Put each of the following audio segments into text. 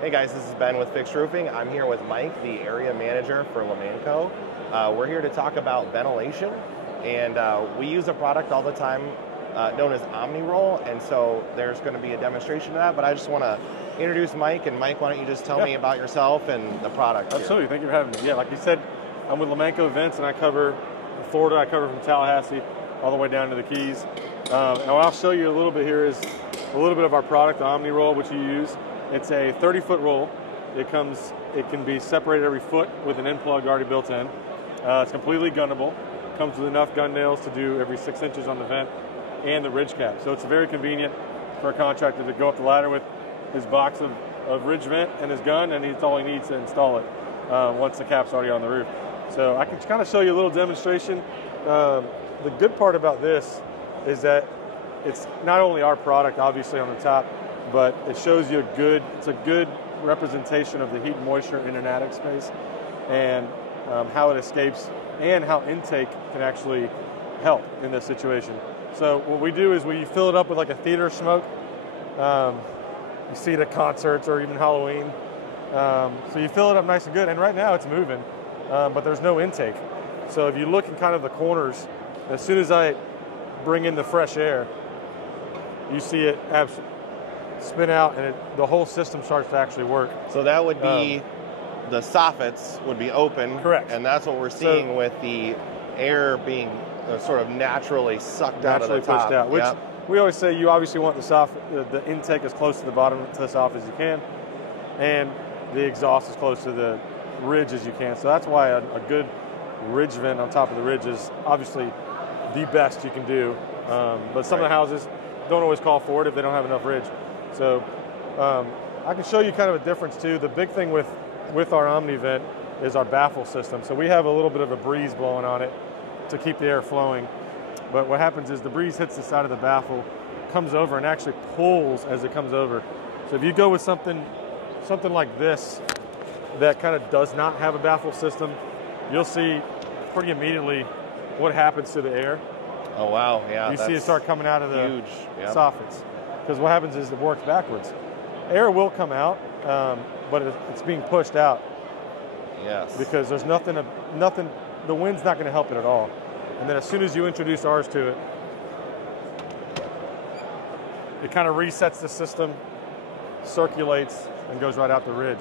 Hey guys, this is Ben with Fixed Roofing. I'm here with Mike, the area manager for Lomanco. We're here to talk about ventilation, and we use a product all the time known as Omni Roll, and so there's going to be a demonstration of that, but I just want to introduce Mike, and Mike, why don't you just tell me about yourself and the product? Absolutely, thank you for having me. Yeah, like you said, I'm with Lomanco Events, and I cover Florida. I cover from Tallahassee all the way down to the Keys. And what I'll show you a little bit here is a little bit of our product, the Omni Roll, which you use. It's a 30-foot roll. It can be separated every foot with an end plug already built in. It's completely gunnable. Comes with enough gun nails to do every 6 inches on the vent and the ridge cap. So it's very convenient for a contractor to go up the ladder with his box of ridge vent and his gun, and it's all he needs to install it once the cap's already on the roof. So I can kind of show you a little demonstration. The good part about this is that it's not only our product, obviously, on the top, but it shows you it's a good representation of the heat and moisture in an attic space, and how it escapes and how intake can actually help in this situation. So what we do is we fill it up with like a theater smoke. You see it at concerts or even Halloween. So you fill it up nice and good, and right now it's moving, but there's no intake. So if you look in kind of the corners, as soon as I bring in the fresh air, you see it spin out, and the whole system starts to actually work. So that would be the soffits would be open. Correct. And that's what we're seeing with the air being sort of naturally sucked out of the top. Pushed out, which we always say you obviously want the intake as close to the bottom to the soff as you can, and the exhaust as close to the ridge as you can. So that's why a good ridge vent on top of the ridge is obviously the best you can do. But some of the houses don't always call for it if they don't have enough ridge. So I can show you kind of a difference too. The big thing with our Omni vent is our baffle system. So we have a little bit of a breeze blowing on it to keep the air flowing. But what happens is the breeze hits the side of the baffle, comes over, and actually pulls as it comes over. So if you go with something like this that kind of does not have a baffle system, you'll see pretty immediately what happens to the air. Oh wow, yeah. You see it start coming out of the huge soffits. Because what happens is it works backwards. Air will come out, but it's being pushed out. Yes. Because there's nothing, the wind's not going to help it at all. And then as soon as you introduce ours to it, it kind of resets the system, circulates, and goes right out the ridge.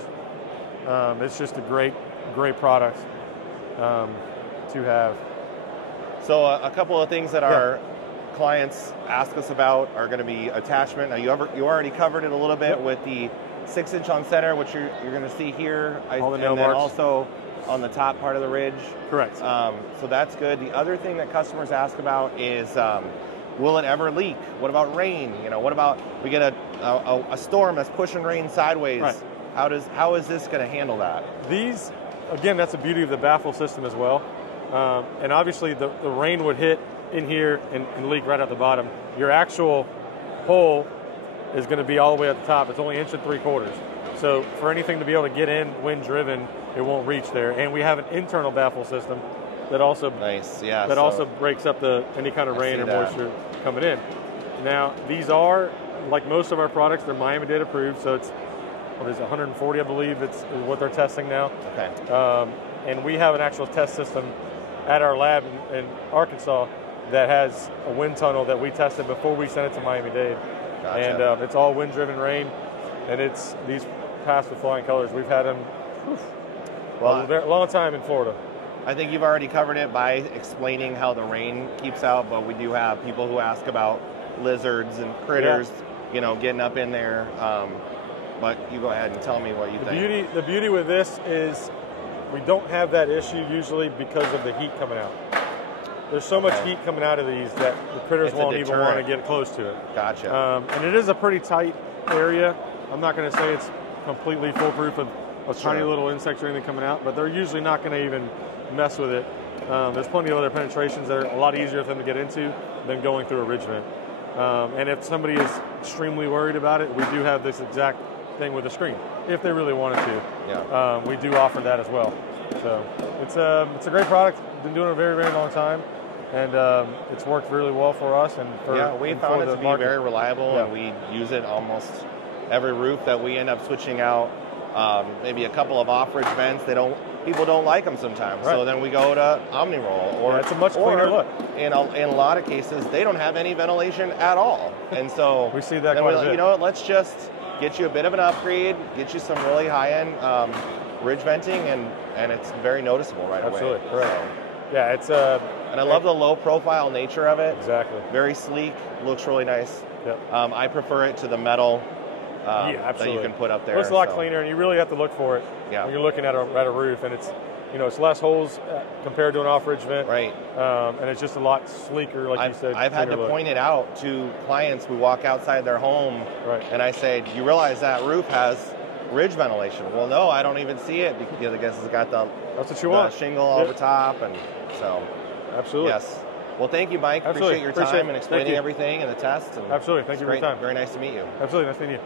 It's just a great product to have. So a couple of things that our clients ask us about are going to be attachment. Now you already covered it a little bit with the 6-inch on center, which you're going to see here, all the nail and then marks. Also on the top part of the ridge. Correct. So that's good. The other thing that customers ask about is, will it ever leak? What about rain? What about we get a storm that's pushing rain sideways? Right. How is this going to handle that? These, again, that's the beauty of the baffle system as well. And obviously the rain would hit in here and leak right at the bottom. Your actual hole is going to be all the way at the top. It's only 1 3/4 inches. So for anything to be able to get in wind driven, it won't reach there. And we have an internal baffle system that also also breaks up any kind of rain or moisture coming in. Now these are, like most of our products, they're Miami-Dade approved. So it's 140, I believe, it's what they're testing now. Okay. And we have an actual test system at our lab in Arkansas that has a wind tunnel that we tested before we sent it to Miami-Dade. Gotcha. And it's all wind-driven rain, and these pass with flying colors. We've had them a long time in Florida. I think you've already covered it by explaining how the rain keeps out, but we do have people who ask about lizards and critters, getting up in there. But you go ahead and tell me what you think. The beauty with this is we don't have that issue usually because of the heat coming out. There's so much heat coming out of these that the critters won't even want to get close to it. Gotcha. And it is a pretty tight area. I'm not going to say it's completely foolproof of tiny little insects or anything coming out, but they're usually not going to even mess with it. There's plenty of other penetrations that are a lot easier for them to get into than going through a ridge vent. And if somebody is extremely worried about it, we do have this exact thing with a screen, if they really wanted to. Yeah. We do offer that as well. So it's a great product. Been doing it a very, very long time. And it's worked really well for us. And we found it to be very reliable, and we use it almost every roof that we end up switching out. maybe a couple of off-ridge vents. People don't like them sometimes. Right. So then we go to Omni Roll, or it's a much cleaner look. In a lot of cases, they don't have any ventilation at all, and so we see that then quite a bit. You know what? Let's just get you a bit of an upgrade, get you some really high-end ridge venting, and it's very noticeable right away. Absolutely, correct. So, yeah, it's and I love the low-profile nature of it. Exactly. Very sleek, looks really nice. Yep. I prefer it to the metal yeah, that you can put up there. Well, it's a lot cleaner, and you really have to look for it when you're looking at a roof, and it's it's less holes compared to an off-ridge vent. Right. And it's just a lot sleeker, like you said. I've had to point it out to clients who walk outside their home, right. and I say, "Do you realize that roof has ridge ventilation?" Well, no, I don't even see it because I guess it's got that's what you want. Shingle over top, and so. Absolutely. Yes. Well, thank you, Mike. Absolutely. Appreciate your time and explaining everything and the test. And absolutely. Thank you for your time. Very nice to meet you. Absolutely. Nice to meet you.